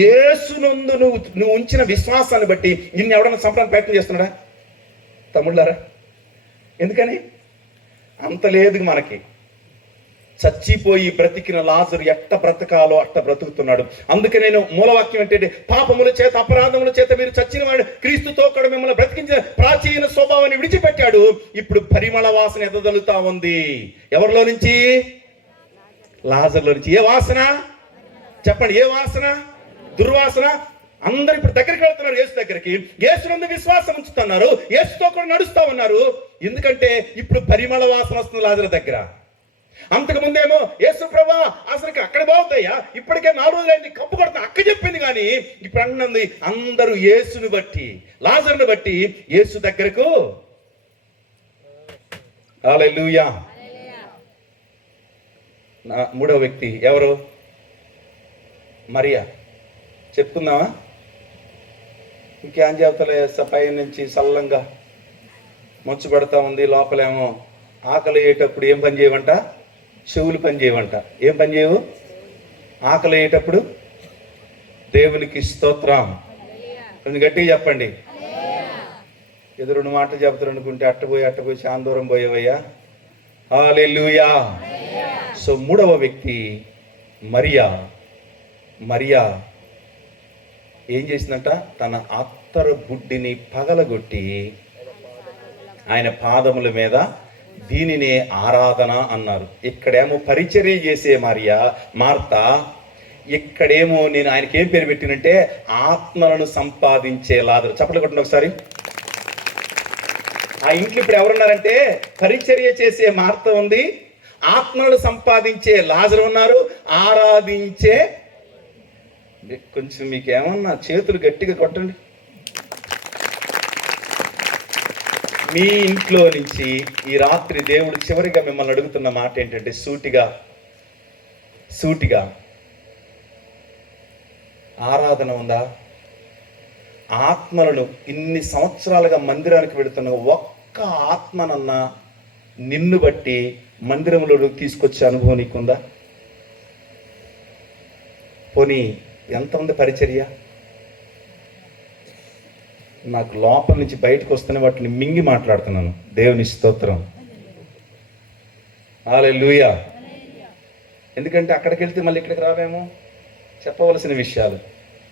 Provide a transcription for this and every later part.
యేసునందు నువ్వు ఉంచిన విశ్వాసాన్ని బట్టి నిన్ను ఎవడన్నా చంపడానికి ప్రయత్నం చేస్తున్నాడా తమ్ముళ్ళారా? ఎందుకని? అంత లేదు మనకి. చచ్చిపోయి బ్రతికిన లాజరు ఎట్ట బ్రతకాలో అట్ట బ్రతుకుతున్నాడు. అందుకే నేను మూలవాక్యం ఏంటంటే, పాపముల చేత అపరాధముల చేత మీరు చచ్చిన వాడు క్రీస్తుతో కూడా మిమ్మల్ని బ్రతికించిన ప్రాచీన స్వభావాన్ని విడిచిపెట్టాడు. ఇప్పుడు పరిమళ వాసన ఎదజల్లుతా ఉంది. ఎవరిలో నుంచి? లాజరులో నుంచి. ఏ వాసన చెప్పండి? ఏ వాసన? దుర్వాసన. అందరు ఇప్పుడు దగ్గరికి వెళ్తున్నారు, యేసు దగ్గరికి. యేసునందు విశ్వాసం ఉంచుతున్నారు, యేసుతో కూడా నడుస్తా ఉన్నారు. ఎందుకంటే ఇప్పుడు పరిమళ వాసన వస్తుంది లాజరు దగ్గర. అంతకు ముందేమో యేసు ప్రభా అసలు అక్కడ బాగుతాయా, ఇప్పటికే 4 రోజులైంది, కప్పు కొడుతున్నా అక్క చెప్పింది. కానీ ఇప్పుడు అన్నది అందరూ యేసుని బట్టి, లాజరుని బట్టి యేసు దగ్గరకు. హల్లెలూయా. మూడవ వ్యక్తి ఎవరు? మరియా. చెప్పుకుందామా? ఇంకేం చెబుతలే. పై నుంచి సల్లంగా మంచు పడతా ఉంది, లోపలేమో ఆకలి అయ్యేటప్పుడు ఏం పని చేయవంట? చెవులు పని చేయవంట. ఏం పని చేయవు? ఆకలి అయ్యేటప్పుడు దేవునికి స్తోత్రం. కొంచెం గట్టిగా చెప్పండి. ఏదో 2 మాటలు చెబుతారు అనుకుంటే అట్టపోయి చాలా దూరం పోయేవయ్యా. హల్లెలూయా. సో మూడవ వ్యక్తి మరియా. మరియా ఏం చేసిందంట? తన అత్తరు బుడ్డిని పగలగొట్టి ఆయన పాదముల మీద, దీనినే ఆరాధన అన్నారు. ఇక్కడేమో పరిచర్య చేసే మార్త, ఇక్కడేమో నేను ఆయనకి ఏం పేరు పెట్టినంటే ఆత్మలను సంపాదించే లాజరు. చప్పట్లు కొట్టండి ఒకసారి. ఆ ఇంట్లో ఇప్పుడు ఎవరున్నారంటే పరిచర్య చేసే మార్త ఉంది, ఆత్మలను సంపాదించే లాజరు ఉన్నారు, ఆరాధించే. కొంచెం మీకు ఏమన్నా చేతులు గట్టిగా కొట్టండి. మీ ఇంట్లో నుంచి ఈ రాత్రి దేవుడు చివరిగా మిమ్మల్ని అడుగుతున్న మాట ఏంటంటే, సూటిగా ఆరాధన ఉందా? ఆత్మలను ఇన్ని సంవత్సరాలుగా మందిరానికి వెళుతున్న ఒక్క ఆత్మనన్నా నిన్ను బట్టి మందిరంలో తీసుకొచ్చే అనుభవం నీకుందా? పోనీ ఎంత ఉంది పరిచర్య? నాకు లోపల నుంచి బయటకు వస్తున్న వాటిని మింగి మాట్లాడుతున్నాను. దేవుని స్తోత్రం. హల్లెలూయా. ఎందుకంటే అక్కడికి వెళ్తే మళ్ళీ ఇక్కడికి రావేమో. చెప్పవలసిన విషయాలు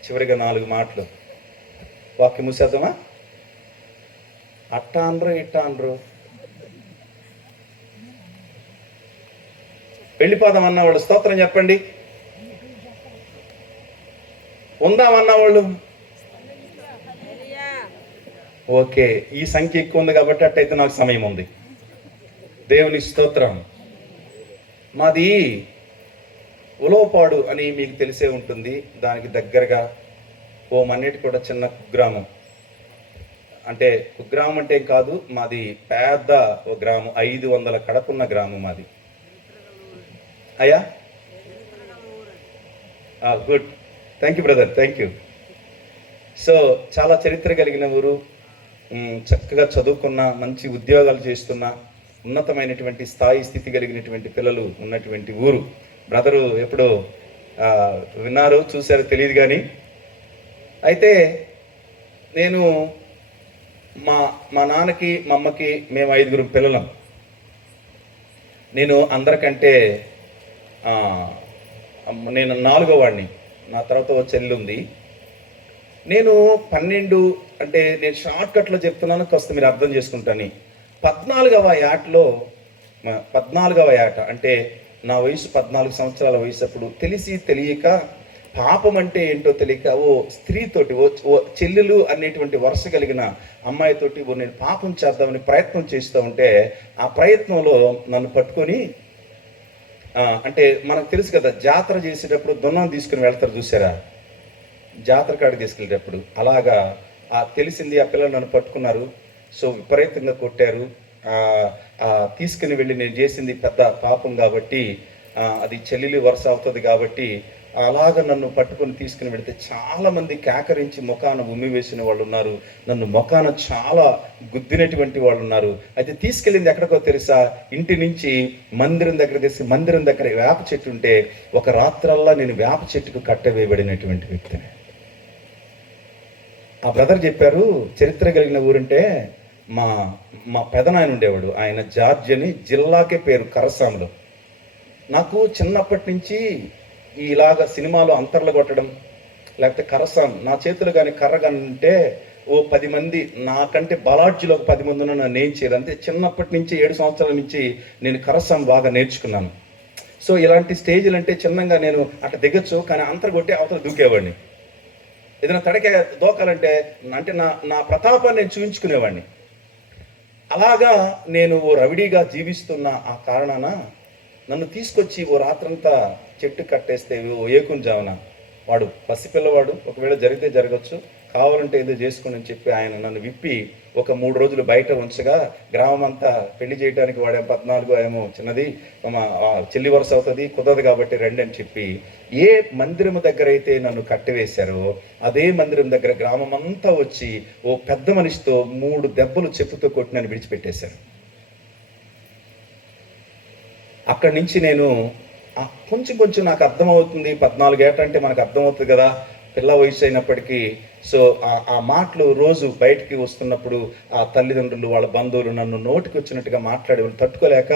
చివరిగా 4 మాటలు వాక్యం మూసేద్దామా? అట్ట అనరు ఇట్ట అనరు. వెళ్ళిపోదాం అన్నవాళ్ళు స్తోత్రం చెప్పండి. ఉందామన్నవాళ్ళు ఓకే. ఈ సంఖ్య ఎక్కువ ఉంది కాబట్టి అట్టయితే నాకు సమయం ఉంది. దేవుని స్తోత్రం. మాది ఉలవపాడు అని మీకు తెలిసే ఉంటుంది. దానికి దగ్గరగా మన్నేటి కూడా చిన్న కుగ్రామం. అంటే కుగ్రామం అంటే కాదు, మాది పెద్ద గ్రామం, 500 కడపున్న గ్రామం మాది. అయ్యా good, thank you brother, thank you. So చాలా చరిత్ర కలిగిన ఊరు, చక్కగా చదువుకున్న, మంచి ఉద్యోగాలు చేస్తున్న, ఉన్నతమైనటువంటి స్థితి కలిగినటువంటి పిల్లలు ఉన్నటువంటి ఊరు. బ్రదరు ఎప్పుడో విన్నారు, చూశారో తెలియదు. కానీ అయితే నేను మా నాన్నకి మా అమ్మకి మేము 5 పిల్లలం. నేను అందరికంటే నేను 4వ వాడిని. నా తర్వాత ఓ చెల్లి ఉంది. నేను 12 అంటే నేను షార్ట్ కట్లో చెప్తున్నాను, కాస్త మీరు అర్థం చేసుకుంటాను. 14వ ఏట అంటే నా వయసు 14 సంవత్సరాల వయసు. అప్పుడు తెలిసి తెలియక, పాపం అంటే ఏంటో తెలియక, స్త్రీతోటి ఓ చెల్లెలు అనేటువంటి వరుస కలిగిన అమ్మాయితోటి నేను పాపం చేద్దామని ప్రయత్నం చేస్తూ ఉంటే, ఆ ప్రయత్నంలో నన్ను పట్టుకొని, అంటే మనకు తెలుసు కదా, జాతర చేసేటప్పుడు దున్నం తీసుకుని వెళ్తారు చూసారా, జాతర కాడికి తీసుకెళ్ళేటప్పుడు. అలాగా తెలిసింది, ఆ పిల్లలు నన్ను పట్టుకున్నారు. సో విపరీతంగా కొట్టారు. తీసుకుని వెళ్ళి, నేను చేసింది పెద్ద పాపం కాబట్టి, అది చెల్లెలి వరుస అవుతుంది కాబట్టి అలాగ నన్ను పట్టుకొని తీసుకుని వెళితే చాలామంది కేకరించి ముఖాన ఉమ్మి వేసిన వాళ్ళు ఉన్నారు, నన్ను ముఖాన చాలా గుద్దినటువంటి వాళ్ళు ఉన్నారు. అయితే తీసుకెళ్ళింది ఎక్కడికో తెలుసా, ఇంటి నుంచి మందిరం దగ్గర తెసి మందిరం దగ్గర వేప చెట్టు ఉంటే ఒక రాత్రల్లా నేను వేప చెట్టుకు కట్టవేయబడినటువంటి వ్యక్తిని. ఆ బ్రదర్ చెప్పారు, చరిత్ర కలిగిన ఊరంటే మా మా పెదనాయన ఉండేవాడు, ఆయన జార్జ్ అని, జిల్లాకే పేరు కరసాములో. నాకు చిన్నప్పటి నుంచి ఇలాగ సినిమాలో అంతర్లు కొట్టడం లేకపోతే కరసాం నా చేతులు కానీ కర్ర కానీ ఉంటే ఓ 10 మంది నాకంటే బలాడ్జిలో ఒక 10 మంది నన్ను ఏం చేయరు. అంతే చిన్నప్పటి నుంచి 7 సంవత్సరాల నుంచి నేను కరసాం బాగా నేర్చుకున్నాను. సో ఇలాంటి స్టేజ్లు అంటే చిన్నగా నేను అట్లా దిగచ్చు, కానీ అంతర్ కొట్టి అవతల దూకేవాడిని. ఏదైనా తడకే దూకాలంటే అంటే నా ప్రతాపాన్ని నేను చూపించుకునేవాడిని. అలాగా నేను ఓ రవిడీగా జీవిస్తున్న ఆ కారణాన నన్ను తీసుకొచ్చి ఓ రాత్రంతా చెట్టు కట్టేస్తే ఓ ఏకుంజామున, వాడు పసిపిల్లవాడు, ఒకవేళ జరిగితే జరగచ్చు, కావాలంటే ఏదో చేసుకోండి అని చెప్పి ఆయన నన్ను విప్పి ఒక 3 రోజులు బయట ఉంచగా, గ్రామం అంతా పెళ్లి చేయడానికి వాడే 14 ఏమో చిన్నది, చెల్లి వరుస అవుతుంది, కుదరదు కాబట్టి రండి అని చెప్పి ఏ మందిరం దగ్గర అయితే నన్ను కట్టివేశారో అదే మందిరం దగ్గర గ్రామం అంతా వచ్చి ఓ పెద్ద మనిషితో 3 దెబ్బలు చెప్పుతో కొట్టి నన్ను విడిచిపెట్టేశారు. అక్కడి నుంచి నేను కొంచెం నాకు అర్థమవుతుంది, 14 ఏట అంటే మనకు అర్థమవుతుంది కదా, పిల్ల వయసు అయినప్పటికీ. సో ఆ మాటలు రోజు బయటికి వస్తున్నప్పుడు ఆ తల్లిదండ్రులు వాళ్ళ బంధువులు నన్ను నోటికి వచ్చినట్టుగా మాట్లాడే తట్టుకోలేక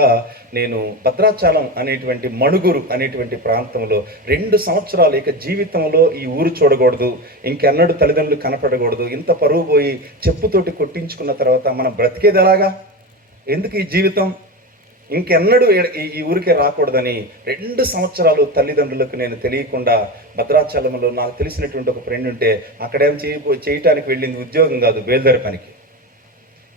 నేను భద్రాచలం అనేటువంటి మణుగురు అనేటువంటి ప్రాంతంలో 2 సంవత్సరాలు ఇక జీవితంలో ఈ ఊరు చూడకూడదు, ఇంకెన్నడూ తల్లిదండ్రులు కనపడకూడదు, ఇంత పరువు పోయి చెప్పుతోటి కొట్టించుకున్న తర్వాత మనం బ్రతికేది ఎలాగా, ఎందుకు ఈ జీవితం, ఇంకెన్నడూ ఈ ఊరికే రాకూడదని 2 సంవత్సరాలు తల్లిదండ్రులకు నేను తెలియకుండా భద్రాచలంలో నాకు తెలిసినటువంటి ఒక ఫ్రెండ్ ఉంటే అక్కడేం చేయటానికి వెళ్ళింది ఉద్యోగం కాదు, బేల్దారి పనికి.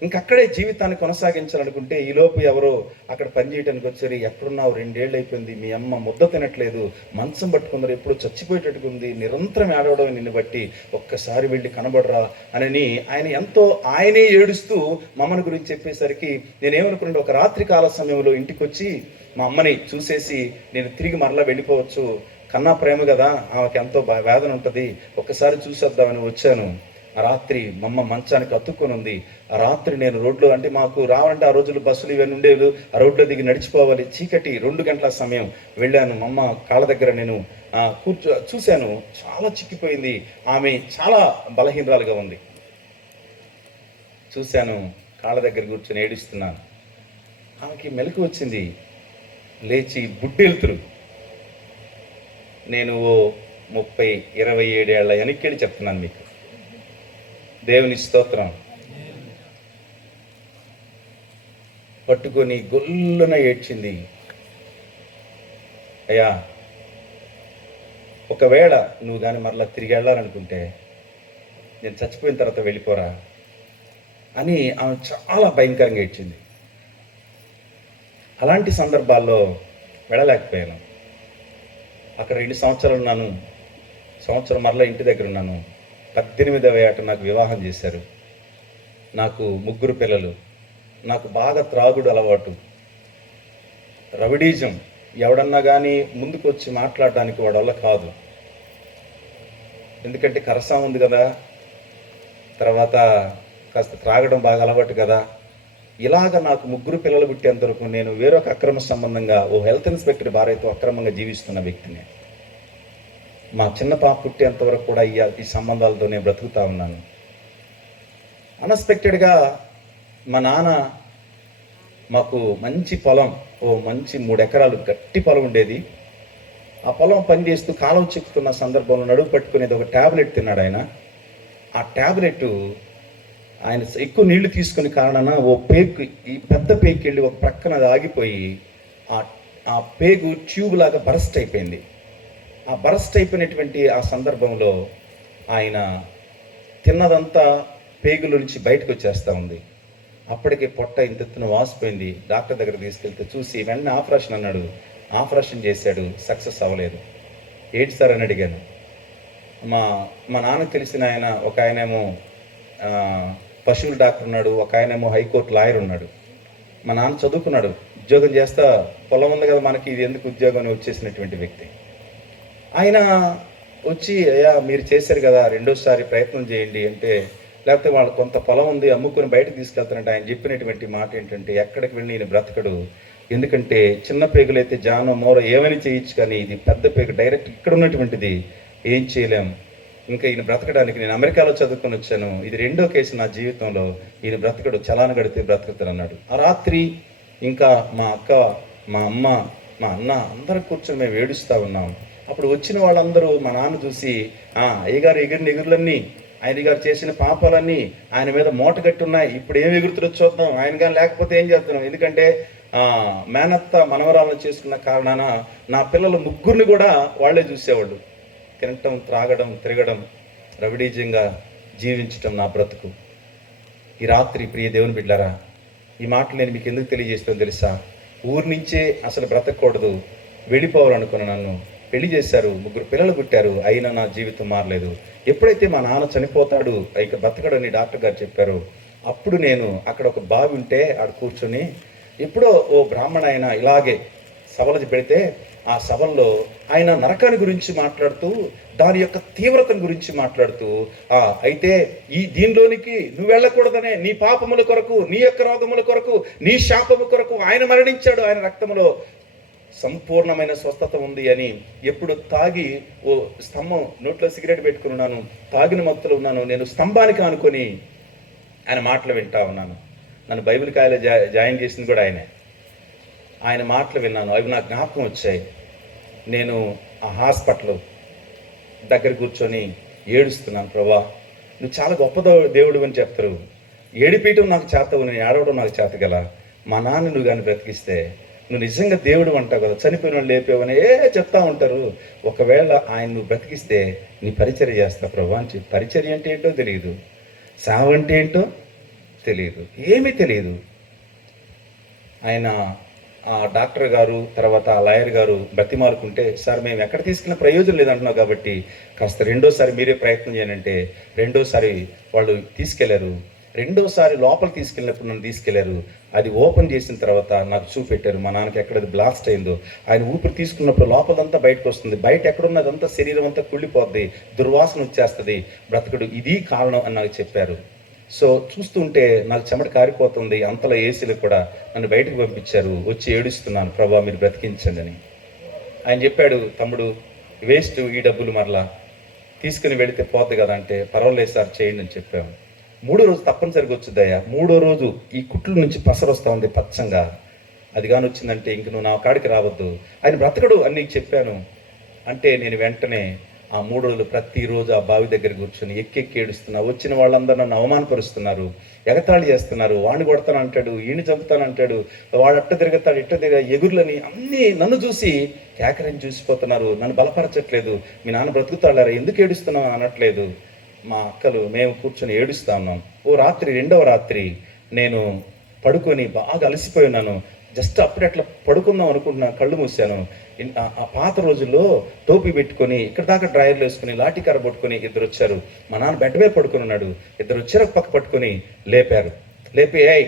ఇంకక్కడే జీవితాన్ని కొనసాగించాలనుకుంటే ఈలోపు ఎవరో అక్కడ పనిచేయడానికి వచ్చారు, ఎక్కడున్నావు, 2 ఏళ్ళు అయిపోయింది, మీ అమ్మ ముద్ద తినట్లేదు, మంచం పట్టుకుందరు, ఎప్పుడు చచ్చిపోయేటట్టుగా ఉంది, నిరంతరం ఏడవడం నిన్ను బట్టి, ఒక్కసారి వెళ్ళి కనబడరా అని ఆయనే ఏడుస్తూ మమ్మని గురించి చెప్పేసరికి నేనేమనుకున్నాను, ఒక రాత్రి కాల సమయంలో ఇంటికి వచ్చి మా అమ్మని చూసేసి నేను తిరిగి మరలా వెళ్ళిపోవచ్చు, కన్నా ప్రేమ కదా, ఆమెకి ఎంతో వేదన ఉంటుంది, ఒక్కసారి చూసేద్దామని వచ్చాను. ఆ రాత్రి మమ్మ మంచానికి అతుక్కొని ఉంది. ఆ రాత్రి నేను రోడ్లో, అంటే మాకు రావాలంటే ఆ రోజులు బస్సులు ఇవన్నీ ఉండేవి, ఆ రోడ్లో దిగి నడిచిపోవాలి, చీకటి, 2 గంటల సమయం. వెళ్ళాను, మమ్మ కాళ్ళ దగ్గర నేను చూశాను, చాలా చిక్కిపోయింది, ఆమె చాలా బలహీనరాలుగా ఉంది. చూశాను, కాళ్ళ దగ్గర కూర్చొని ఏడుస్తున్నాను. ఆమెకి మెలకు వచ్చింది, లేచి బుడ్డెలుతురు. నేను 30-27 ఏళ్ళ వెనక్కి చెప్తున్నాను మీకు, దేవుని స్తోత్రం. పట్టుకొని గొల్లున ఏడ్చింది, అయ్యా ఒకవేళ నువ్వు కానీ మరలా తిరిగి వెళ్ళాలనుకుంటే నేను చచ్చిపోయిన తర్వాత వెళ్ళిపోరా అని ఆమె చాలా భయంకరంగా ఏడ్చింది. అలాంటి సందర్భాల్లో వెళ్ళలేకపోయాను. అక్కడ 2 సంవత్సరాలు ఉన్నాను, సంవత్సరం మరలా ఇంటి దగ్గర ఉన్నాను. 18వ ఏట నాకు వివాహం చేశారు. నాకు 3 పిల్లలు. నాకు బాగా త్రాగుడు అలవాటు, రవిడీజం. ఎవడన్నా కానీ ముందుకు వచ్చి మాట్లాడడానికి వాడి వల్ల కాదు, ఎందుకంటే కరసా ఉంది కదా, తర్వాత కాస్త త్రాగడం బాగా అలవాటు కదా. ఇలాగ నాకు 3 పిల్లలు పుట్టేంత వరకు నేను వేరొక అక్రమ సంబంధంగా ఓ హెల్త్ ఇన్స్పెక్టర్ భార్యతో అక్రమంగా జీవిస్తున్న వ్యక్తిని. మా చిన్న పాప పుట్టేంతవరకు కూడా ఈ సంబంధాలతో నేను బ్రతుకుతా ఉన్నాను. అన్ఎక్స్పెక్టెడ్గా మా నాన్న, మాకు మంచి పొలం, మంచి 3 ఎకరాలు గట్టి పొలం ఉండేది. ఆ పొలం పనిచేస్తూ కాలువ చిక్కుతున్న సందర్భంలో నడువు పట్టుకునేది ఒక ట్యాబ్లెట్ తిన్నాడు ఆయన. ఆ ట్యాబ్లెట్ ఆయన ఎక్కువ నీళ్లు తీసుకునే కారణాన ఓ పేగు, ఈ పెద్ద పేగుకి వెళ్ళి ఒక ప్రక్కన ఆగిపోయి ఆ పేగు ట్యూబ్ లాగా బరస్ట్ అయిపోయింది. ఆ బరస్ట్ అయిపోయినటువంటి ఆ సందర్భంలో ఆయన తిన్నదంతా పేగుల నుంచి బయటకు వచ్చేస్తూ ఉంది. అప్పటికే పొట్ట ఇంతెత్తున వాసిపోయింది. డాక్టర్ దగ్గర తీసుకెళ్తే చూసి వెంటనే ఆపరేషన్ అన్నాడు. ఆపరేషన్ చేశాడు, సక్సెస్ అవ్వలేదు. ఏంటి సార్ అని అడిగాను. మా నాన్నకు తెలిసిన ఆయన, ఒక ఆయనేమో పశువుల డాక్టర్ ఉన్నాడు, ఒక ఆయనేమో హైకోర్టు లాయర్ ఉన్నాడు. మా నాన్న చదువుకున్నాడు, ఉద్యోగం చేస్తా, పొలం ఉంది కదా మనకి, ఇది ఎందుకు ఉద్యోగం అని వచ్చేసినటువంటి వ్యక్తి. ఆయన వచ్చి, అయ్యా మీరు చేశారు కదా, రెండోసారి ప్రయత్నం చేయండి అంటే, లేకపోతే వాళ్ళు కొంత పొలం ఉంది అమ్ముకుని బయటకు తీసుకెళ్తారంటే ఆయన చెప్పినటువంటి మాట ఏంటంటే, ఎక్కడికి వెళ్ళి ఈయన బ్రతకడు, ఎందుకంటే చిన్న పేగులైతే జానం మూర ఏమైనా చేయొచ్చు, కానీ ఇది పెద్ద పేగు డైరెక్ట్ ఇక్కడ ఉన్నటువంటిది ఏం చేయలేం, ఇంకా ఈయన బ్రతకడానికి నేను అమెరికాలో చదువుకొని వచ్చాను, ఇది రెండో కేసు నా జీవితంలో, ఈయన బ్రతకడు చలాన గడితే బ్రతకతాను అన్నాడు. ఆ రాత్రి ఇంకా మా అక్క, మా అమ్మ, మా అన్న అందరం కూర్చొని మేము ఏడుస్తూ ఉన్నాం. అప్పుడు వచ్చిన వాళ్ళందరూ మా నాన్న చూసి, అయ్యగారు ఎగిరిన ఎగురులన్నీ, ఆయన గారు చేసిన పాపాలన్నీ ఆయన మీద మూట కట్టి ఉన్నాయి, ఇప్పుడు ఏం ఎగురుతుందో చూద్దాం, ఆయన కానీ లేకపోతే ఏం చేస్తున్నాం, ఎందుకంటే మేనత్త మనవరాలను చేసుకున్న కారణాన నా పిల్లలు ముగ్గురిని కూడా వాళ్ళే చూసేవాళ్ళు. తినటం, త్రాగడం, తిరగడం, రవిడీజంగా జీవించటం నా బ్రతుకు. ఈ రాత్రి ప్రియ దేవుని బిడ్డారా, ఈ మాటలు నేను మీకు ఎందుకు తెలియజేస్తానో తెలుసా? ఊరి నుంచే అసలు బ్రతకూడదు, వెళ్ళిపోవాలనుకున్న నన్ను పెళ్లి చేశారు, 3 పిల్లలు పుట్టారు, అయినా నా జీవితం మారలేదు. ఎప్పుడైతే మా నాన్న చనిపోతాడు, ఇక బ్రతకడని డాక్టర్ గారు చెప్పారు, అప్పుడు నేను అక్కడ ఒక బావి ఉంటే ఆడ కూర్చొని, ఎప్పుడో ఓ బ్రాహ్మణ ఆయన ఇలాగే సభలు పెడితే, ఆ సభల్లో ఆయన నరకాన్ని గురించి మాట్లాడుతూ, దాని యొక్క తీవ్రతను గురించి మాట్లాడుతూ, అయితే దీనిలోనికి నువ్వు వెళ్ళకూడదనే, నీ పాపముల కొరకు, నీ యొక్క రోగముల కొరకు, నీ శాపము కొరకు ఆయన మరణించాడు, ఆయన రక్తములో సంపూర్ణమైన స్వస్థత ఉంది అని. ఎప్పుడు తాగి ఓ స్తంభం నోట్లో సిగరెట్ పెట్టుకుని ఉన్నాను, తాగిన మత్తులో ఉన్నాను, నేను స్తంభానికి ఆనుకొని ఆయన మాటలు వింటా ఉన్నాను. నన్ను బైబిల్ కాయలో జాయిన్ చేసింది కూడా ఆయనే. ఆయన మాటలు విన్నాను, అవి నాకు జ్ఞాపకం వచ్చాయి. నేను ఆ హాస్పిటల్ దగ్గర కూర్చొని ఏడుస్తున్నాను, ప్రభా నువ్వు చాలా గొప్ప దేవుడు అని చెప్తారు, ఏడిపీయటం నాకు చేతవు, నేను ఏడవడం నాకు చేత గల, మా నాన్న నువ్వు కానీ బ్రతికిస్తే నువ్వు నిజంగా దేవుడు అంటావు కదా, చనిపోయిన వాళ్ళు లేపేవని చెప్తా ఉంటారు, ఒకవేళ ఆయన నువ్వు బ్రతికిస్తే నీ పరిచర్య చేస్తా ప్రభా అని చెప్పి. పరిచర్య అంటే ఏంటో తెలియదు, సావు అంటే ఏంటో తెలియదు, ఏమీ తెలియదు. ఆయన ఆ డాక్టర్ గారు, తర్వాత ఆ లాయర్ గారు బ్రతిమాలుకుంటే, సార్ మేము ఎక్కడ తీసుకున్న ప్రయోజనం లేదంటున్నావు కాబట్టి కాస్త రెండోసారి మీరే ప్రయత్నం చేయనంటే, రెండోసారి వాళ్ళు తీసుకెళ్లారు. రెండోసారి లోపల తీసుకెళ్ళినప్పుడు నన్ను తీసుకెళ్లారు. అది ఓపెన్ చేసిన తర్వాత నాకు చూపెట్టారు మా నాన్నకి ఎక్కడది బ్లాస్ట్ అయిందో. ఆయన ఊపిరి తీసుకున్నప్పుడు లోపలంతా బయటకు వస్తుంది, బయట ఎక్కడున్నదంతా శరీరం అంతా కుళ్ళిపోద్ది, దుర్వాసన వచ్చేస్తుంది, బ్రతకడు, ఇది కారణం అని నాకు చెప్పారు. సో చూస్తుంటే నాకు చెమట కారిపోతుంది. అంతలో ఏసీలు కూడా నన్ను బయటకు పంపించారు. వచ్చి ఏడుస్తున్నాను, ప్రభా మీరు బ్రతికించండి అని. ఆయన చెప్పాడు, తమ్ముడు వేస్ట్ ఈ డబ్బులు మరలా తీసుకుని వెళితే పోద్ది కదా అంటే, పర్వాలేదు సార్ చేయండి అని చెప్పాము. 3వ రోజు తప్పనిసరిగా వచ్చిందయ్యా. 3వ రోజు ఈ కుట్ల నుంచి పసరు వస్తూ ఉంది పచ్చంగా, అది కానీ వచ్చిందంటే ఇంక నువ్వు నా కాడికి రావద్దు, ఆయన బ్రతకడు అని నీకు చెప్పాను అంటే, నేను వెంటనే ఆ 3 రోజులు ప్రతిరోజు ఆ బావి దగ్గర కూర్చొని ఎక్కెక్కి ఏడుస్తున్నా. వచ్చిన వాళ్ళందరూ నన్ను అవమానపరుస్తున్నారు, ఎగతాళి చేస్తున్నారు, వాడిని కొడతాను అంటాడు, ఈయన చంపుతాను అంటాడు, వాడు అట్ట తిరుగుతాడు, ఇట్ట తిరగ ఎగురులని అన్నీ నన్ను చూసి కేకరించి చూసిపోతున్నారు, నన్ను బలపరచట్లేదు. మీ నాన్న బ్రతుకుతాడారా, ఎందుకు ఏడుస్తున్నావు అనట్లేదు. మా అక్కలు మేము కూర్చొని ఏడుస్తా ఉన్నాం. ఓ రాత్రి, 2వ రాత్రి నేను పడుకొని బాగా అలసిపోయి ఉన్నాను. జస్ట్ అప్పుడే అట్లా పడుకుందాం అనుకుంటున్నా, కళ్ళు మూసాను. ఆ పాత రోజుల్లో టోపీ పెట్టుకొని ఇక్కడ దాకా డ్రైవర్లు వేసుకుని లాఠీ కర్ర పట్టుకొని 2 వచ్చారు. మా నాన్న బెడ్ మీద పడుకుని ఉన్నాడు. 2 వచ్చారు, ఒక పక్క పట్టుకొని లేపారు. లేపి ఏయ్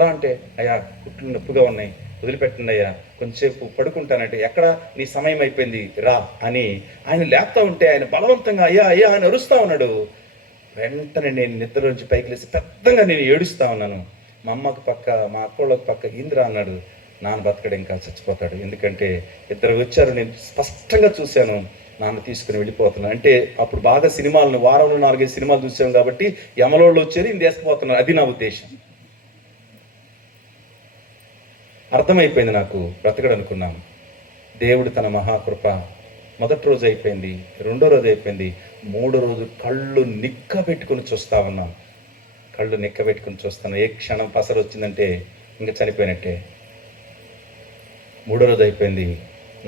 రా అంటే, అయ్యా కుట్లు నొప్పిగా ఉన్నాయి, వదిలిపెట్టండి అయ్యా, కొంచెంసేపు పడుకుంటానంటే, ఎక్కడ నీ సమయం అయిపోయింది రా అని ఆయన లేపుతా ఉంటే, ఆయన బలవంతంగా అయ్యా అయ్యా అని అరుస్తూ ఉన్నాడు. వెంటనే నేను నిద్ర నుంచి పైకి లేసి పెద్దగా నేను ఏడుస్తూ ఉన్నాను. మా అమ్మకు పక్క, మా అక్కోళ్ళకి పక్క, ఇంద్ర అన్నాడు, నాన్న బతకడు, ఇంకా చచ్చిపోతాడు, ఎందుకంటే 2 వచ్చారు, నేను స్పష్టంగా చూశాను, నాన్న తీసుకుని వెళ్ళిపోతున్నాను అంటే. అప్పుడు బాగా సినిమాలను వారంలో 4-5 సినిమాలు చూసాం కాబట్టి యమలోళ్ళు వచ్చారు, ఈయన తీసుకుపోతున్నారు, అది నా ఉద్దేశం. అర్థమైపోయింది నాకు, బ్రతకడు అనుకున్నాను. దేవుడు తన మహాకృప, మొదటి రోజు అయిపోయింది, 2వ రోజు అయిపోయింది, 3వ రోజు కళ్ళు నిక్క పెట్టుకుని చూస్తా ఉన్నాను. కళ్ళు నిక్క పెట్టుకుని చూస్తాను, ఏ క్షణం పసరు వచ్చిందంటే ఇంకా చనిపోయినట్టే. 3వ రోజు అయిపోయింది,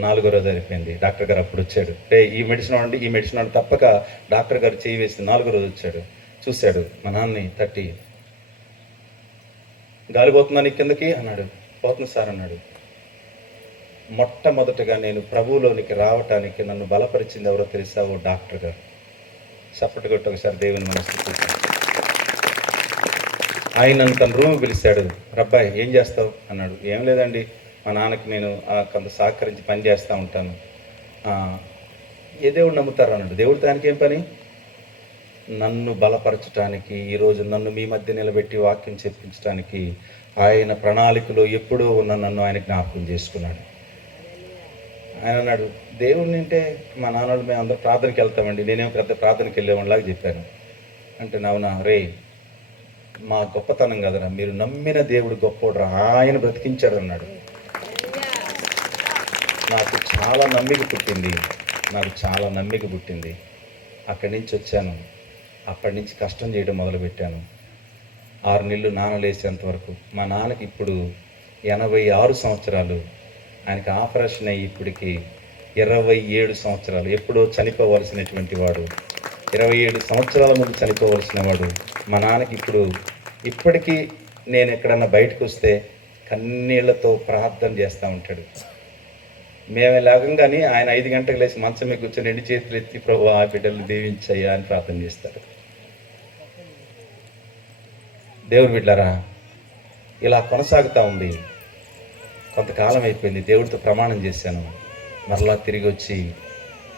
4వ రోజు అయిపోయింది. డాక్టర్ గారు అప్పుడు వచ్చాడు, ఈ మెడిసిన్ వాడండి, ఈ మెడిసిన్ వాడి. తప్పక డాక్టర్ గారు చేయి వేసి 4వ రోజు వచ్చాడు, చూశాడు, మా నాన్నని తట్టి, గాలి పోతుందా నీ కిందకి అన్నాడు. పోతుంది సార్ అన్నాడు. మొట్టమొదటగా నేను ప్రభువులోనికి రావటానికి నన్ను బలపరిచింది ఎవరో తెలుసా? ఓ డాక్టర్ గారు. చప్పటి కొట్టి ఒకసారి దేవుని మనసు చూశాను. ఆయన తన రూమ్ పిలిచాడు. రబ్బాయి ఏం చేస్తావు అన్నాడు. ఏం లేదండి, మా నాన్నకి నేను కొంత సహకరించి పని చేస్తూ ఉంటాను. ఏ దేవుడు నమ్ముతారు అన్నాడు. దేవుడితో ఆయనకి ఏం పని? నన్ను బలపరచడానికి, ఈరోజు నన్ను మీ మధ్య నిలబెట్టి వాక్యం చెప్పించడానికి ఆయన ప్రణాళికలో ఎప్పుడూ ఉన్న నన్ను ఆయన జ్ఞాపకం చేసుకున్నాడు. ఆయన అన్నాడు, దేవుడిని అంటే మా నాన్నోళ్ళు మేము అందరూ ప్రార్థనకి వెళ్తామండి, నేనేమో పెద్ద ప్రార్థనకి వెళ్ళేవాళ్ళలాగా చెప్పాను. అంటే అవునా రే, మా గొప్పతనం కదరా, మీరు నమ్మిన దేవుడు గొప్పోడురా, ఆయన బ్రతికించాడు అన్నాడు. నాకు చాలా నమ్మిక పుట్టింది. అక్కడి నుంచి వచ్చాను. అప్పటి నుంచి కష్టం చేయడం మొదలుపెట్టాను. 6 నెలలు నాన్న లేచేంత వరకు. మా నాన్నకి ఇప్పుడు 86 సంవత్సరాలు. ఆయనకి ఆపరేషన్ అయ్యి ఇప్పటికి 27 సంవత్సరాలు. ఎప్పుడో చనిపోవలసినటువంటి వాడు, 27 సంవత్సరాల ముందు చనిపోవలసిన వాడు మా నాన్నకి ఇప్పటికీ నేను ఎక్కడన్నా బయటకు వస్తే కన్నీళ్లతో ప్రార్థన చేస్తూ ఉంటాడు. మేము లేకంగానే ఆయన 5 గంటలకు లేచి మంచం మీద కూర్చొని 2 చేతులు ఎత్తి ప్రభు ఆ బిడ్డలు దీవించయ్యా అని ప్రార్థన చేస్తాడు. దేవుడు బిడ్డలారా, ఇలా కొనసాగుతూ ఉంది. కొంతకాలం అయిపోయింది. దేవుడితో ప్రమాణం చేశాను. మరలా తిరిగి వచ్చి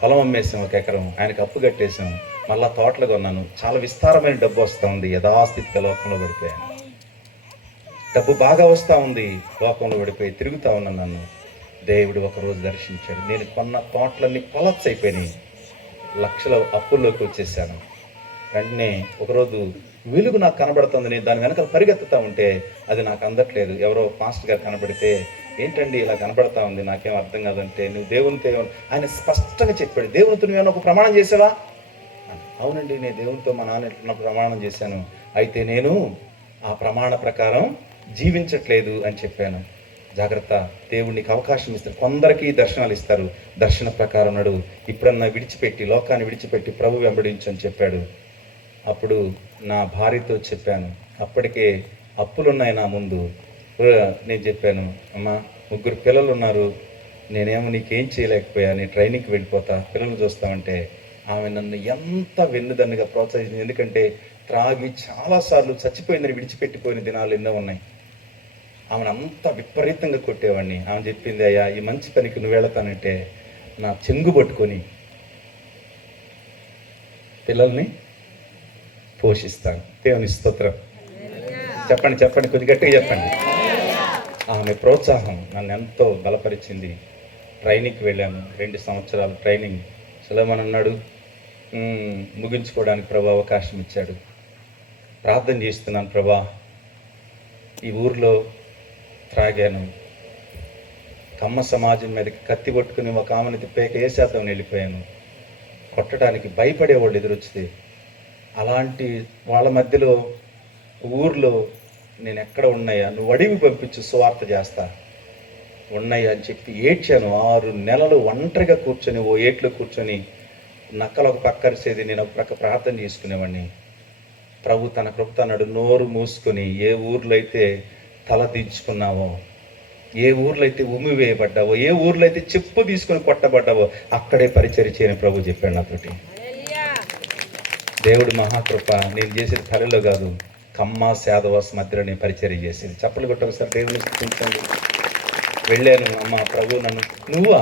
పొలం అమ్మేసాం, 1 ఎకరం, ఆయనకు అప్పు కట్టేసాం. మళ్ళా తోటలు కొన్నాను. చాలా విస్తారమైన డబ్బు వస్తూ ఉంది. యథాస్థితిగా లోకంలో పడిపోయాను. డబ్బు బాగా వస్తూ ఉంది. లోకంలో పడిపోయి తిరుగుతూ ఉన్నాను. నన్ను దేవుడు ఒకరోజు దర్శించాడు. నేను కొన్న తోటలన్నీ కొలాప్స్ అయిపోయినాయి. లక్షల అప్పుల్లోకి వచ్చేసాను. వెంటనే ఒకరోజు వెలుగు నాకు కనబడుతుంది. నేను దాని వెనకాల పరిగెత్తుతూ ఉంటే అది నాకు అందట్లేదు. ఎవరో పాస్టర్ గారు కనబడితే, ఏంటండి ఇలా కనబడతా ఉంది, నాకేం అర్థం కాదంటే, నువ్వు దేవునితో ఆయన స్పష్టంగా చెప్పాడు, దేవునితో నువ్వేమన్నా ఒక ప్రమాణం చేసావా? అవునండి, నేను దేవునితో మా నాన్న ప్రమాణం చేశాను, అయితే నేను ఆ ప్రమాణ ప్రకారం జీవించట్లేదు అని చెప్పాను. జాగ్రత్త, దేవుడు నీకు అవకాశం ఇస్తాడు. కొందరికి దర్శనాలు ఇస్తారు. దర్శన ప్రకారం నడు, ఇప్పుడన్నా లోకాన్ని విడిచిపెట్టి ప్రభు వెంబడించు అని చెప్పాడు. అప్పుడు నా భార్యతో చెప్పాను. అప్పటికే అప్పులున్నాయి నా ముందు. నేను చెప్పాను, అమ్మ 3 పిల్లలు ఉన్నారు, నేనేమో నీకేం చేయలేకపోయా, నేను ట్రైనింగ్కి వెళ్ళిపోతా, పిల్లలు చూస్తామంటే ఆమె నన్ను ఎంత వెన్నుదన్నుగా ప్రోత్సహించింది. ఎందుకంటే త్రాగి చాలాసార్లు చచ్చిపోయిందని విడిచిపెట్టిపోయిన దినాలు ఎన్నో ఉన్నాయి. ఆమెను అంత విపరీతంగా కొట్టేవాడిని. ఆమె చెప్పింది, అయ్యా ఈ మంచి పనికి నువ్వు వెళతానంటే నా చెంగు పట్టుకొని పిల్లల్ని పోషిస్తాను. దేవుని స్తోత్రం. చెప్పండి, కొద్ది గట్టిగా చెప్పండి. ఆమె ప్రోత్సాహం నన్ను ఎంతో బలపరిచింది. ట్రైనింగ్కి వెళ్ళాను. 2 సంవత్సరాలు ట్రైనింగ్. సులైమాన్ అన్నాడు, ముగించుకోవడానికి ప్రభు అవకాశం ఇచ్చాడు. ప్రార్థన చేస్తున్నాను, ప్రభా ఈ ఊర్లో త్రాగాను, కమ్మ సమాజం మీదకి కత్తి కొట్టుకుని ఒక ఆమెను తిప్పాక ఏ శాతం వెళ్ళిపోయాను. కొట్టడానికి భయపడేవాళ్ళు ఎదురొచ్చితే, అలాంటి వాళ్ళ మధ్యలో ఊర్లో నేను ఎక్కడ ఉన్నాయా, నువ్వు అడిగి పంపించు, సువార్త చేస్తా, ఉన్నాయా అని చెప్పి ఏడ్చాను. 6 నెలలు ఒంటరిగా కూర్చొని ఓ ఏట్లో కూర్చొని నక్కలు ఒక పక్క అరిసేది, నేను ఒక పక్క ప్రార్థన చేసుకునేవాడిని. ప్రభు తన కృప అన్నాడు, నోరు మూసుకొని ఏ ఊర్లో అయితే తల దించుకున్నావో, ఏ ఊర్లో అయితే ఉమ్మి వేయబడ్డావో, ఏ ఊర్లో అయితే చెప్పు తీసుకొని కొట్టబడ్డావో అక్కడే పరిచర్య చేయని ప్రభు చెప్పాడు నాతోటి. దేవుడు మహాకృప. నేను చేసేది పల్లెలో కాదు, కమ్మ సేదవాస్ మధ్యలో నేను పరిచర్య చేసేది. చప్పలు కొట్ట ఒకసారి దేవుని స్తుతించండి. వెళ్ళాను, అమ్మ ప్రభు నన్ను, నువ్వా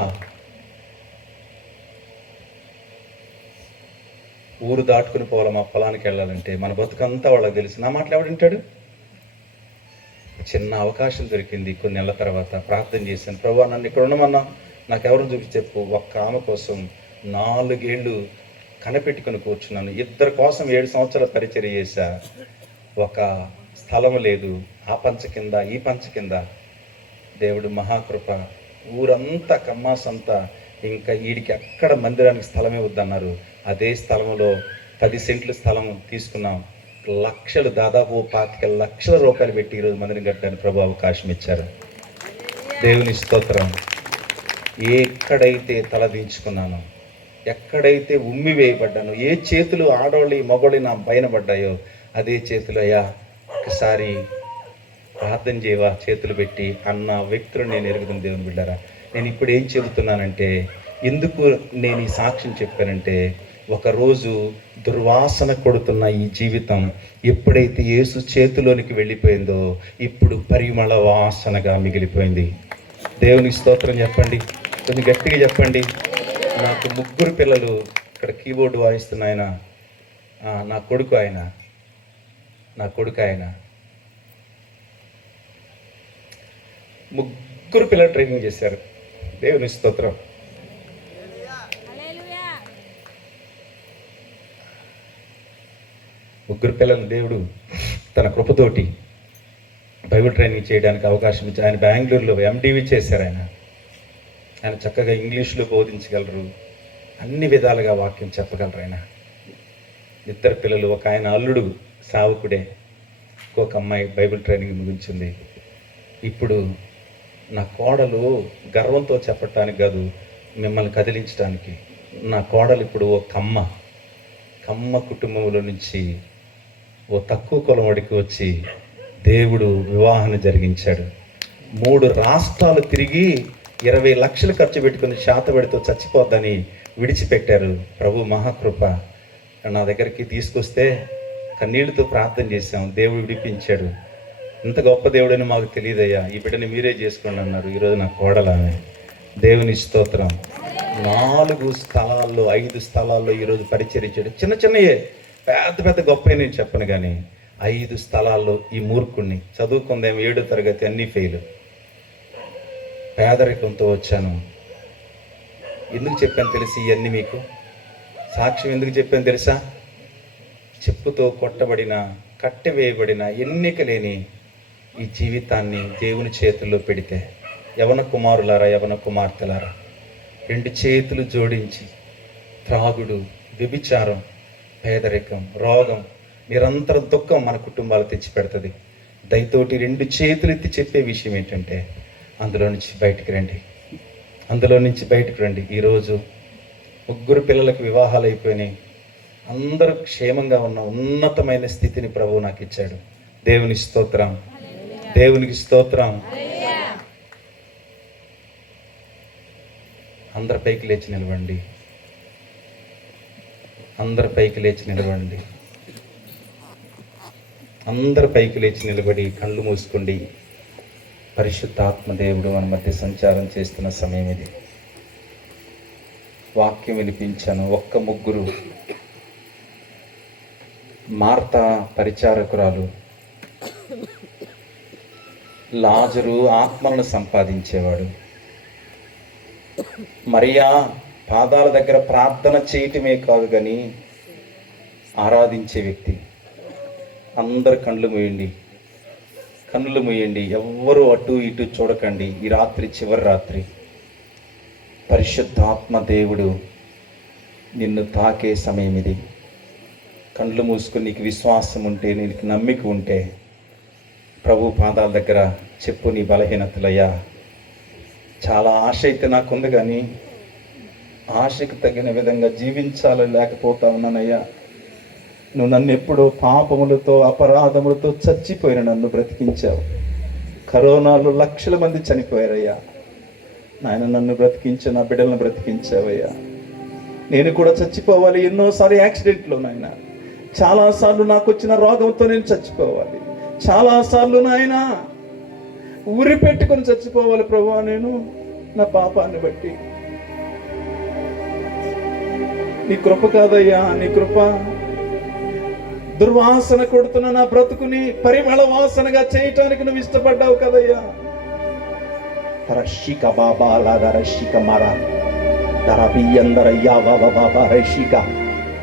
ఊరు దాటుకుని పోవాలి మా పొలానికి వెళ్ళాలంటే, మన బతుకంతా వాళ్ళకి తెలుసు. నా మాటలు ఎవడంటాడు? చిన్న అవకాశం దొరికింది. కొన్ని నెలల తర్వాత ప్రార్థన చేశాను, ప్రభు నన్ను ఇక్కడ ఉండమన్నా నాకు ఎవరు చూపి చెప్పు. ఒక్క ఆమె కోసం 4 ఏళ్ళు కనిపెట్టుకుని కూర్చున్నాను. 2 కోసం 7 సంవత్సరాలు పరిచర్య చేశా. ఒక స్థలం లేదు, ఆ పంచ కింద ఈ పంచ కింద. దేవుడు మహాకృప. ఊరంతా కమ్మాసంతా ఇంకా వీడికి ఎక్కడ మందిరానికి స్థలమే వద్దన్నారు. అదే స్థలంలో 10 సెంట్ల స్థలం తీసుకున్నాం. లక్షలు, దాదాపు 25 లక్షల రూపాయలు పెట్టి ఈరోజు మందిరం కట్టడానికి ప్రభు అవకాశం ఇచ్చారు. దేవుని స్తోత్రం. ఎక్కడైతే తలదించుకున్నానో, ఎక్కడైతే ఉమ్మి వేయబడ్డానో, ఏ చేతులు ఆడవాళ్ళు మగవాళ్ళు నా పైన పడ్డాయో అదే చేతులు, అయ్యా ఒకసారి ప్రార్థన చేయవా చేతులు పెట్టి అన్న వ్యక్తులు నేను ఎరుగుతున్న దేవుని బిడ్డారా. నేను ఇప్పుడు ఏం చెబుతున్నానంటే, ఎందుకు నేను ఈ సాక్ష్యం చెప్పానంటే, ఒకరోజు దుర్వాసన కొడుతున్న ఈ జీవితం ఎప్పుడైతే యేసు చేతిలోనికి వెళ్ళిపోయిందో ఇప్పుడు పరిమళ వాసనగా మిగిలిపోయింది. దేవునికి స్తోత్రం చెప్పండి, కొంచెం గట్టిగా చెప్పండి. నాకు 3 పిల్లలు. ఇక్కడ కీబోర్డు వాయిస్తున్న ఆయన నా కొడుకు ఆయన. ముగ్గురు పిల్లలు ట్రైనింగ్ చేశారు. దేవుని స్తోత్రం. ముగ్గురు పిల్లలు దేవుడు తన కృపతోటి బైబిల్ ట్రైనింగ్ చేయడానికి అవకాశం ఇచ్చి ఆయన బెంగళూరులో MDV చేశారు. ఆయన చక్కగా ఇంగ్లీష్లో బోధించగలరు, అన్ని విధాలుగా వాక్యం చెప్పగలరు. ఆయన 2 పిల్లలు, ఒక ఆయన అల్లుడు సావుకుడే, ఇంకొక అమ్మాయి బైబిల్ ట్రైనింగ్ ముగించింది. ఇప్పుడు నా కోడలు, గర్వంతో చెప్పటానికి కాదు, మిమ్మల్ని కదిలించడానికి, నా కోడలు ఇప్పుడు ఓ కమ్మ కుటుంబంలో నుంచి ఓ తక్కువ కులవాడికి వచ్చి దేవుడు వివాహాన్ని జరిగించాడు. 3 రాష్ట్రాలు తిరిగి 20 లక్షలు ఖర్చు పెట్టుకుని శాతబడితో చచ్చిపోద్దని విడిచిపెట్టారు. ప్రభు మహాకృప. నా దగ్గరికి తీసుకొస్తే కన్నీళ్లతో ప్రార్థన చేశాం, దేవుడు విడిపించాడు. ఇంత గొప్ప దేవుడని మాకు తెలియదయ్యా, ఈ బిడ్డని మీరే చేసుకోండి అన్నారు. ఈరోజు నా కోడలామె. దేవుని స్తోత్రం. 4 స్థలాల్లో 5 స్థలాల్లో ఈరోజు పరిచరించాడు. చిన్నయే, పెద్ద గొప్ప నేను చెప్పను, కానీ 5 స్థలాల్లో ఈ మూర్ఖుణ్ణి, చదువుకుందేమో 7వ తరగతి, అన్నీ ఫెయిల్, పేదరికంతో వచ్చాను. ఎందుకు చెప్పాను తెలిసి ఇవన్నీ మీకు సాక్ష్యం ఎందుకు చెప్పాను తెలుసా? చెప్పుతో కొట్టబడిన, కట్టెవేయబడిన, ఎన్నిక లేని ఈ జీవితాన్ని దేవుని చేతుల్లో పెడితే, యవన కుమారులారా, యవన కుమార్తెలారా, 2 చేతులు జోడించి త్రాగుడు, వ్యభిచారం, పేదరికం, రోగం, నిరంతర దుఃఖం మన కుటుంబాలు తెచ్చిపెడుతుంది. దయతోటి 2 చేతులు ఎత్తి చెప్పే విషయం ఏంటంటే, అందులో నుంచి బయటకు రండి. ఈరోజు 3 పిల్లలకు వివాహాలు అయిపోయినాయి. అందరూ క్షేమంగా ఉన్న ఉన్నతమైన స్థితిని ప్రభువు నాకు ఇచ్చాడు. దేవునికి స్తోత్రం. అందరి పైకి లేచి నిలబడి కళ్ళు మూసుకోండి. పరిశుద్ధాత్మ దేవుడు మన మధ్య సంచారం చేస్తున్న సమయం ఇది. వాక్యం వినిపించాను. 3 మార్తా పరిచారకురాలు, లాజరు ఆత్మలను సంపాదించేవాడు, మరియా పాదాల దగ్గర ప్రార్థన చేయటమే కాదు కానీ ఆరాధించే వ్యక్తి. అందరు కళ్ళు మూయండి, ఎవ్వరూ అటు ఇటు చూడకండి. ఈ రాత్రి చివరి రాత్రి పరిశుద్ధాత్మ దేవుడు నిన్ను తాకే సమయం ఇది. కళ్ళు మూసుకుని నీకు విశ్వాసం ఉంటే, నీకు నమ్మిక ఉంటే ప్రభు పాదాల దగ్గర చెప్పు నీ బలహీనతలయ్యా. చాలా ఆశ అయితే నాకుంది, కానీ ఆశకు తగిన విధంగా జీవించాలని లేకపోతా ఉన్నానయ్యా. నువ్వు నన్ను ఎప్పుడో పాపములతో, అపరాధములతో చచ్చిపోయిన నన్ను బ్రతికించావు. కరోనాలో లక్షల మంది చనిపోయారయ్యా. నాయన నన్ను బ్రతికించు, నా బిడ్డలను బ్రతికించావయ్యా. నేను కూడా చచ్చిపోవాలి. ఎన్నోసార్లు యాక్సిడెంట్లో నాయన, చాలాసార్లు నాకు వచ్చిన రోగంతో నేను చచ్చిపోవాలి. చాలాసార్లు నాయన ఊరి పెట్టుకొని చచ్చిపోవాలి ప్రభువా, నేను నా పాపాన్ని బట్టి. నీ కృప కాదయ్యా, నీ కృప. దుర్వాసన కొడుతున్న నా బ్రతుకుని పరిమళ వాసనగా చేయటానికి నువ్వు ఇష్టపడ్డావు కదయ్యా.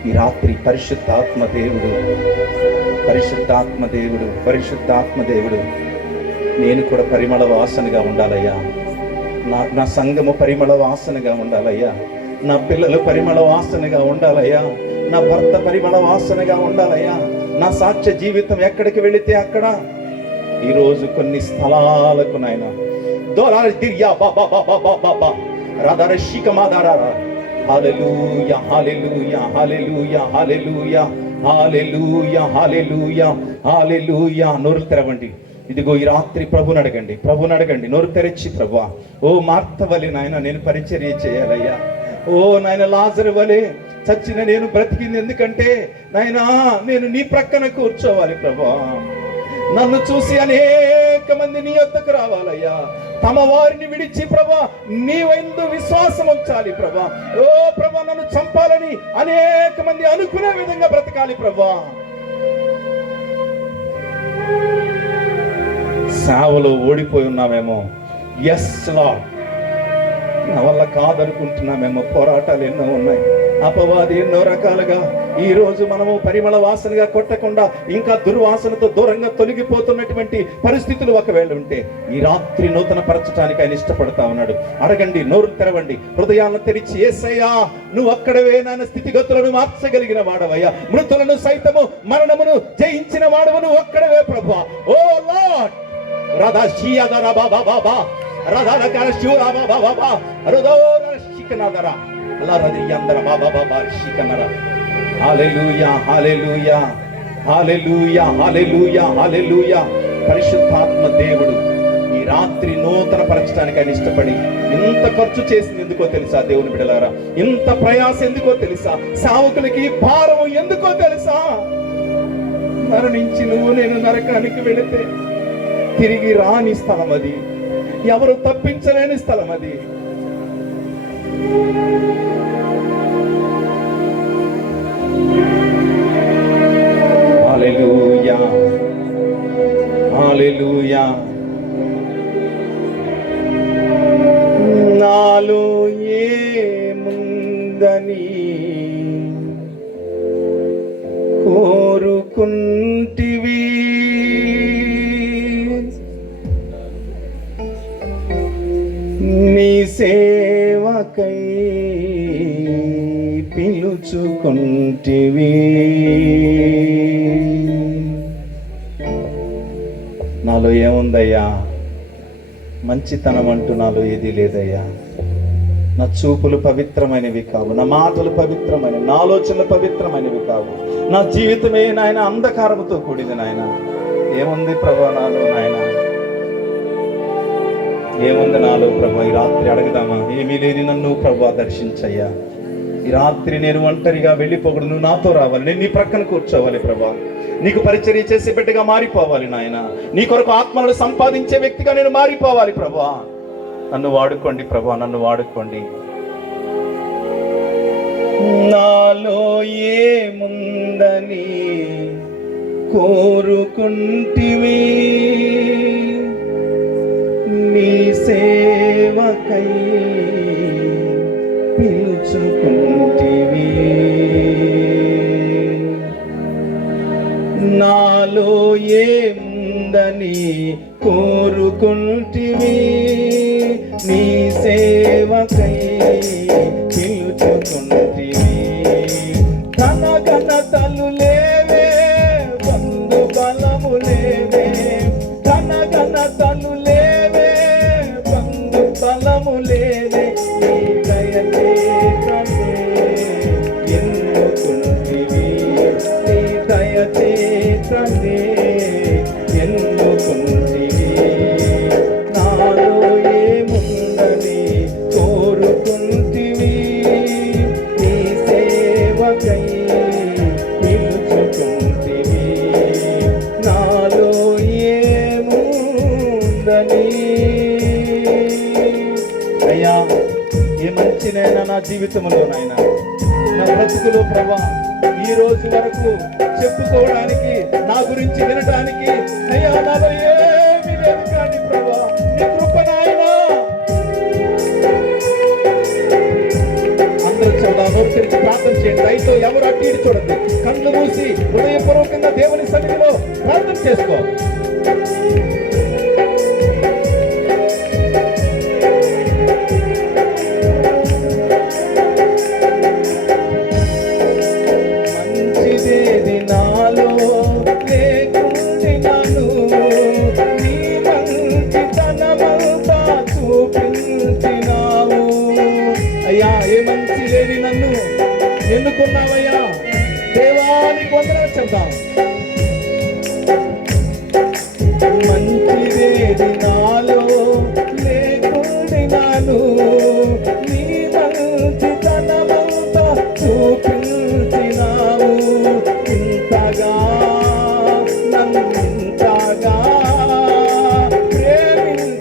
ఈ రాత్రి పరిశుద్ధాత్మ దేవుడు నేను కూడా పరిమళ వాసనగా ఉండాలయ్యా. నా సంఘము పరిమళ వాసనగా ఉండాలయ్యా. నా పిల్లలు పరిమళ వాసనగా ఉండాలయ్యా. నా భర్త పరిమళ వాసనగా ఉండాలయ్యా. నా సాక్ష్య జీవితం ఎక్కడికి వెళితే అక్కడ. ఈరోజు కొన్ని స్థలాలకు నాయన నోరు తెరవండి. ఇదిగో ఈ రాత్రి ప్రభుని అడగండి. నోరు తెరచి, ప్రభువా, ఓ మార్త వలె నాయన నేను పరిచర్య చేయాలయ్యా. ఓ నాయన లాజరు వలె చచ్చిన నేను బ్రతికింది ఎందుకంటే నాయనా నేను నీ ప్రక్కన కూర్చోవాలి ప్రభువా. నన్ను చూసి అనేక అనేక మంది నీ యొద్దకు రావాలయ్యా. తమ వారిని విడిచి ప్రభా నీ వైందు విశ్వాసం ఉంచాలి ప్రభా. ఓ ప్రభా, నన్ను చంపాలని అనేక మంది అనుకునే విధంగా బ్రతకాలి ప్రభా. సేవలో ఓడిపోయి ఉన్నామేమో, ఎస్ లార్డ్, నా వల్ల కాదనుకుంటున్నామేమో. పోరాటాలు ఎన్నో ఉన్నాయి, అపవాది ఎన్నో రకాలుగా. ఈ రోజు మనము పరిమళ వాసనగా కొట్టకుండా ఇంకా దుర్వాసనతో దూరంగా తొలగిపోతున్నటువంటి పరిస్థితులు ఒకవేళ ఉంటే ఈ రాత్రి నూతన పరచడానికి ఆయన ఇష్టపడతా ఉన్నాడు. అడగండి, నోరు తెరవండి, హృదయాలను తెరిచి, యేసయ్యా నువ్వు అక్కడవే నాన్న స్థితిగతులను మార్చగలిగిన వాడవయ్యా, మృతులను సైతము మరణమును జయించిన వాడవు నువ్వు ఒక్కడవే ప్రభువా. ఓ లార్డ్, రాధా షియాదరా బాబా బాబా, రాధా నకర షూరా బాబా బాబా, రదోర షికనాదరా లరదియందర బాబా బాబా షికనరా. హల్లెలూయా, హల్లెలూయా, హల్లెలూయా, హల్లెలూయా, హల్లెలూయా. పరిశుద్ధాత్మ దేవుడు ఈ రాత్రి నూతన పరచడానికి ఆయన ఇష్టపడి ఇంత ఖర్చు చేసింది ఎందుకో తెలుసా దేవుని బిడ్డలారా? ఇంత ప్రయాస ఎందుకో తెలుసా? సేవకులకి భారం ఎందుకో తెలుసా? మరణించి నువ్వు నేను నరకానికి వెళితే తిరిగి రాని స్థలం అది, ఎవరు తప్పించలేని స్థలం అది. హల్లెలూయా, హల్లెలూయా. నాలో ఏముందని కోరుకుంటివి, నీ సేవకై పిలుచుకుంటివి. నాలో ఏముందయ్యా? మంచితనం అంటూ నాలో ఏదీ లేదయ్యా. నా చూపులు పవిత్రమైనవి కావు, నా మాటలు పవిత్రమైనవి, నా ఆలోచనలు పవిత్రమైనవి కావు. నా జీవితమే నాయన అంధకారముతో కూడింది నాయన. ఏముంది ప్రభా నాలో నాయన? ఏముంది నాలో ప్రభా? ఈ రాత్రి అడగదామా? ఏమీ లేని నన్ను ప్రభా దర్శించయ్యా. ఈ రాత్రి నేను ఒంటరిగా వెళ్ళిపోకూడదు, నువ్వు నాతో రావాలి, నేను నీ ప్రక్కన కూర్చోవాలి ప్రభా. నీకు పరిచర్య చేసే బిడ్డగా మారిపోవాలి నాయన. నీ కొరకు ఆత్మలను సంపాదించే వ్యక్తిగా నేను మారిపోవాలి ప్రభా. నన్ను వాడుకోండి ప్రభా, నన్ను వాడుకోండి. నాలో ఏముందని కోరుకుంటివి, నీ సేవకై పిలుచుకుంటివి. నాలో ఏముందని కోరుకుంటివి, నీ సేవకై పిలుచుకుంటివి. ఘన ఘనతలు లేవే, బంధు బలము లేవే, ఘన ఘనతలు లేవే, బంధు బలము లేవే, నీ దయచేతనే ఎన్నుకుంటివి, నీ దయచేతనే ఎన్నుకుంటివి. నాలో ఏముందని కోరుకుంటివి, నీ సేవకై పిలుచుకుంటివి. నాలో ఏముందని. అయ్యా, ఏ మంచినైనా నా జీవితంలో నాయన, నా బ్రతుకులో ప్రభా, ఈ రోజు వరకు చెప్పుకోవడానికి, నా గురించి వినడానికి అయ్యా నాలో ఏమీ లేదు కానీ ప్రభా నీ కృప నాయనా. అందరూ చూద్దాం, నోరు తెరిచి ప్రార్థన చేయండి. దయతో ఎవరు అటు ఇటు చూడండి, కళ్ళు మూసి హృదయపూర్వకంగా దేవుని సన్నిధిలో ప్రార్థన చేసుకో. మంచిదేది నాలో లేకుండినను, నీ మంచితనమంతా చూపించినావు. అయ్యా, ఏ మంచి లేని నన్ను ఎన్నుకున్నావయ్యా. దేవానికి వందనాలు చెప్తాం.